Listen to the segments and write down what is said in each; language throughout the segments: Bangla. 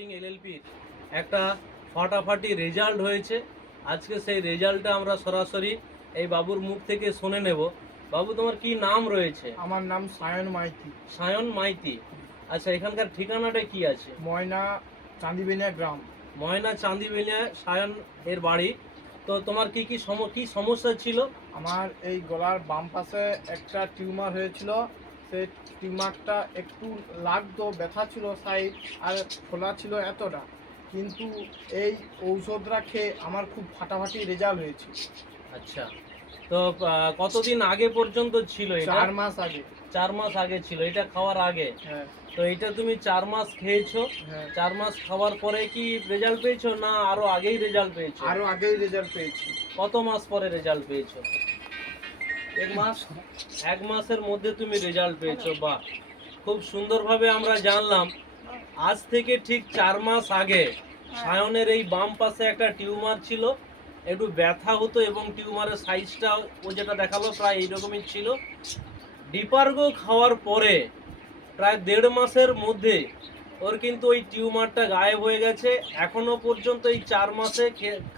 এলএলপির একটা ফাটাফাটি রেজাল্ট হয়েছে। আজকে সেই রেজাল্টটা আমরা সরাসরি এই বাবুর মুখ থেকে শুনে নেব। বাবু তোমার কি নাম রয়েছে? আমার নাম সায়ন মাইতি। সায়ন মাইতি। আচ্ছা এখানকার ঠিকানাটা কি আছে? ময়না চাঁদিবেনিয়া গ্রাম। ময়না চান্দিবেলিয়া সায়ন এর বাড়ি। তো তোমার কি কি সম কি সমস্যা ছিল? আমার এই গলার বাম পাশে একটা টিউমার হয়েছিল। সেই টিউমারটা একটু লাগতো ব্যথা ছিল সাইড আর খোলা ছিল এতটা। কিন্তু এই ঔষধটা খেয়ে আমার খুব ফাটাফাটি রেজাল্ট হয়েছে। আচ্ছা। তো কতদিন আগে পর্যন্ত ছিল এটা? চার মাস আগে। চার মাস আগে ছিল এটা খাওয়ার আগে? হ্যাঁ। তো এটা তুমি চার মাস খেয়েছো? হ্যাঁ। চার মাস খাওয়ার পরে কি রেজাল্ট পেয়েছ না আরও আগেই রেজাল্ট পেয়েছ? আরও আগেই রেজাল্ট পেয়েছি। কত মাস পরে রেজাল্ট পেয়েছ? এক মাস, এক মাসের মধ্যে তুমি রেজাল্ট পেয়েছ বাহ খুব সুন্দরভাবে আমরা জানলাম। আজ থেকে ঠিক চার মাস আগে সায়নের এই বাম পাশে একটা টিউমার ছিল, একটু ব্যথা হতো এবং টিউমারের সাইজটা ও যেটা দেখাল প্রায় এইরকমই ছিল। ডিপার্গো খাওয়ার পরে প্রায় দেড় মাসের মধ্যে ওর কিন্তু ওই টিউমারটা গায়েব হয়ে গেছে। এখনও পর্যন্ত এই চার মাসে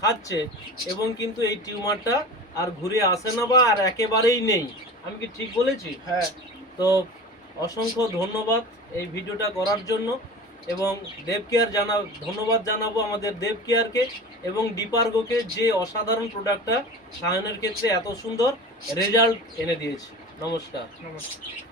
খাচ্ছে এবং কিন্তু এই টিউমারটা আর ঘুরে আসে না বা আর একেবারেই নেই। আমি কি ঠিক বলেছি? হ্যাঁ। তো অসংখ্য ধন্যবাদ এই ভিডিওটা করার জন্য এবং দেব কেয়ার জানা ধন্যবাদ জানাব আমাদের দেব কেয়ারকে এবং ডিপার্গোকে যে অসাধারণ প্রোডাক্টটা সায়নের ক্ষেত্রে এত সুন্দর রেজাল্ট এনে দিয়েছে। নমস্কার। নমস্কার।